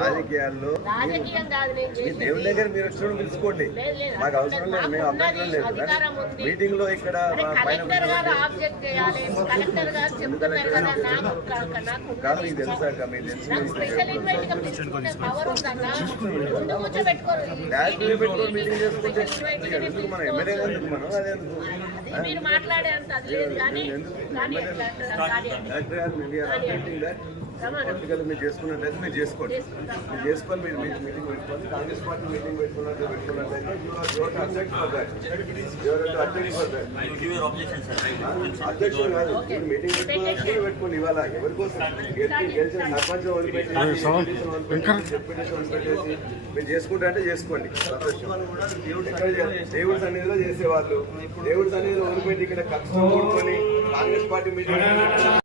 రాజకీయాల్లో దేవుని దగ్గర మీరు వచ్చి పిలుచుకోండి, మాకు అవసరం లేదు, మేము అభ్యంతరం లేదు. మీటింగ్ లో ఇక్కడ కాదు మీకు తెలుసాక మీకు తెలుసు మీటింగ్ చేసుకుంటే ఎందుకు మనం ఎమ్మెల్యే ఎందుకు మనం అదే మీరు చేసుకున్నట్లయితే మీరు చేసుకోండి, మీరు చేసుకొని మీరు మీటింగ్ పెట్టుకోండి. కాంగ్రెస్ పార్టీ మీటింగ్ పెట్టుకున్నట్లయితే అధ్యక్షుడు కాదు, మీటింగ్ పెట్టుకోండి. ఇవాళ ఎవరికోసం గెలిచిన సర్పంచ్ వదిలిపెట్టి డిప్యూటేషన్ వదిలిపెట్టేసి మీరు చేసుకుంటా అంటే చేసుకోండి. దేవుడి సన్నిధిలో చేసేవాళ్ళు దేవుడి సన్నిధిలో వదిలిపెట్టి ఇక్కడ కక్ష కూడుకొని కాంగ్రెస్ పార్టీ మీటింగ్